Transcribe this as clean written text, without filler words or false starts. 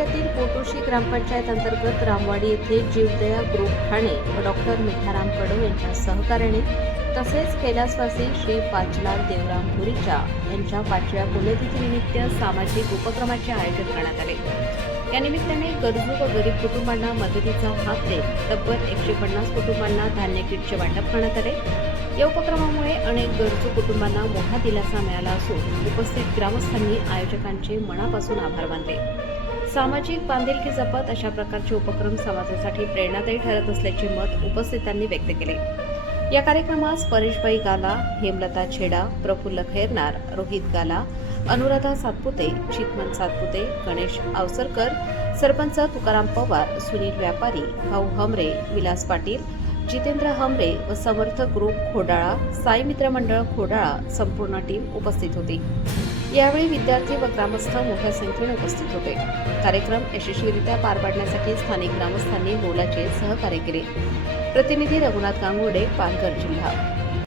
तालुक्यातील पोटोशी ग्रामपंचायत अंतर्गत रामवाडी येथे जीवदया ग्रुप ठाणे व डॉक्टर मिठाराम कडू यांच्या सहकार्याने तसेच कैलासवासी श्री पाचलाल देवराम पुरीचा यांच्या 5व्या पुण्यतिथीनिमित्त सामाजिक उपक्रमाचे आयोजन करण्यात आले। या निमित्ताने गरजू व गरीब कुटुंबांना मदतीचा हात देत तब्बल 150 कुटुंबांना धान्य किटचे वाटप करण्यात आले। या उपक्रमामुळे अनेक गरजू कुटुंबांना मोठा दिलासा मिळाला असून उपस्थित ग्रामस्थांनी आयोजकांचे मनापासून आभार मानले। सामाजिक बांधिलकी जपत अशा प्रकारचे उपक्रम समाजासाठी प्रेरणादायी ठरत असल्याचे मत उपस्थितांनी व्यक्त केले। या कार्यक्रमास परेशबाई गाला, हेमलता छेडा, प्रफुल्ल खैरनार, रोहित गाला, अनुराधा सातपुते, चितमन सातपुते, गणेश अवसरकर, सरपंच तुकाराम पवार, सुनील व्यापारी, भाऊ हमरे, विलास पाटील, जितेंद्र हमरे व समर्थ ग्रुप खोडाळा, साई मित्र मंडळ खोडाळा संपूर्ण टीम उपस्थित होती। यावेळी विद्यार्थी व ग्रामस्थ मोठ्या संख्येने उपस्थित होते। कार्यक्रम यशस्वीरित्या पार पाडण्यासाठी स्थानिक ग्रामस्थांनी मोलाचे सहकार्य केले। प्रतिनिधी रघुनाथ गांगुर्डे, पालघर जिल्हा।